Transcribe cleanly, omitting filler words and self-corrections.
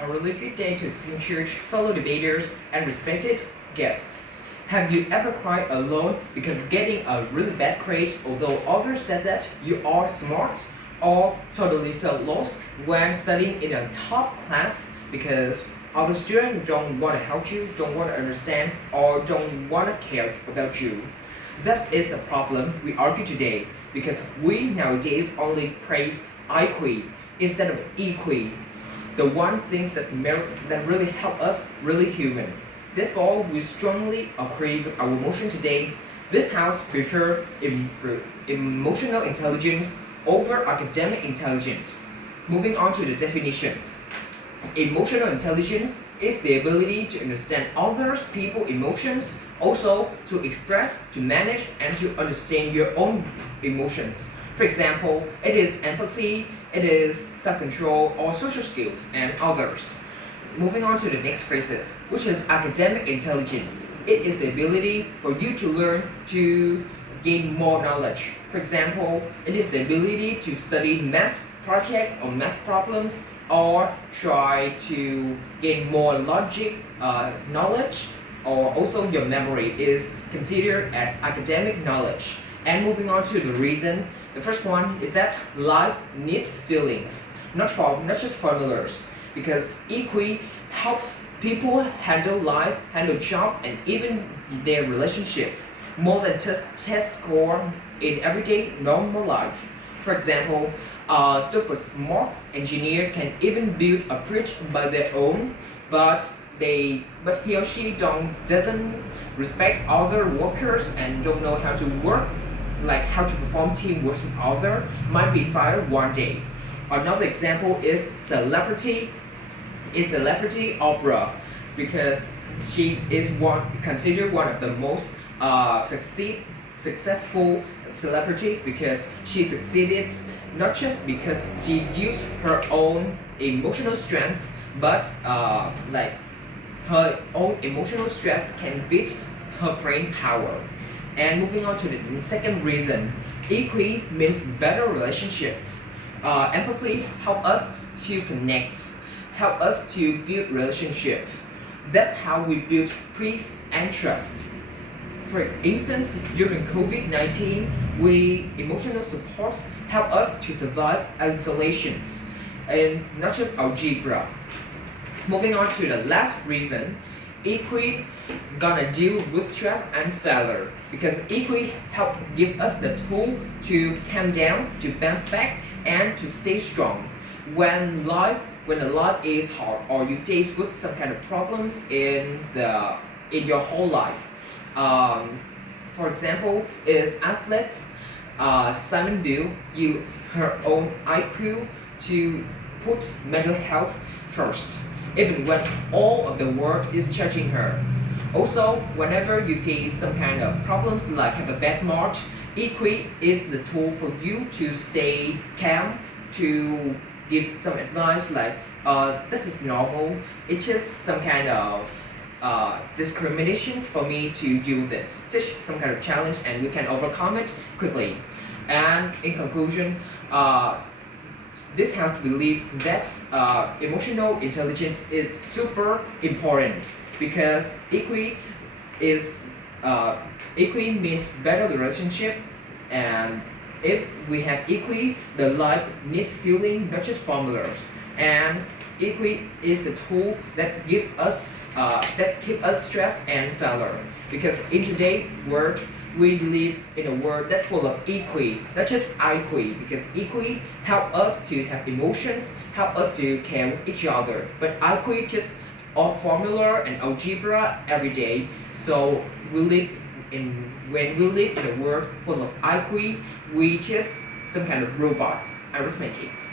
A really good day to Extreme Church, fellow debaters, and respected guests. Have you ever cried alone because getting a really bad grade, although others said that you are smart, or totally felt lost when studying in a top class because other students don't want to help you, don't want to understand, or don't want to care about you? That is the problem we argue today because we nowadays only praise IQ instead of EQ, the one things that really help us really human. Therefore, we strongly agree with our motion today. This house prefer emotional intelligence over academic intelligence. Moving on to the definitions. Emotional intelligence is the ability to understand others people's emotions, also to express, to manage, and to understand your own emotions. For example, it is empathy, it is self-control or social skills, and others. Moving on to the next phrases, which is academic intelligence. It is the ability for you to learn to gain more knowledge. For example, it is the ability to study math projects or math problems or try to gain more logic knowledge, or also your memory is considered as academic knowledge. And moving on to the reason, the first one is that life needs feelings, not just formulas, because EQ helps people handle life, handle jobs, and even their relationships more than test score in everyday normal life. For example, a super smart engineer can even build a bridge by their own, but he or she doesn't respect other workers and don't know how to work, like how to perform teamwork with others, might be fired one day. Another example is celebrity Oprah, because she is considered one of the most successful celebrities because she succeeded not just because she used her own emotional strength, but her own emotional strength can beat her brain power. And moving on to the second reason, EQ means better relationships. Empathy help us to connect, help us to build relationship. That's how we build peace and trust. For instance, during COVID-19, emotional support help us to survive isolations, and not just algebra. Moving on to the last reason, EQ gonna deal with stress and failure because EQ help give us the tool to calm down, to bounce back, and to stay strong when the life is hard or you face with some kind of problems in your whole life. For example, is athletes Simone Biles use her own IQ to put mental health first, even when all of the world is judging her. Also, whenever you face some kind of problems like have a bad mark, EQ is the tool for you to stay calm, to give some advice like this is normal, it's just some kind of discriminations for me to do this. Just some kind of challenge and we can overcome it quickly. And in conclusion, this house believes that emotional intelligence is super important because EQ means better relationship, and if we have EQ, the life needs feeling, not just formulas. And EQ is the tool that keep us stress and failure. Because in today's world, we live in a world that's full of EQ, not just IQ. Because EQ help us to have emotions, help us to care with each other. But IQ just all formula and algebra every day. So when we live in a world full of IQ, we just some kind of robots. I rest my case.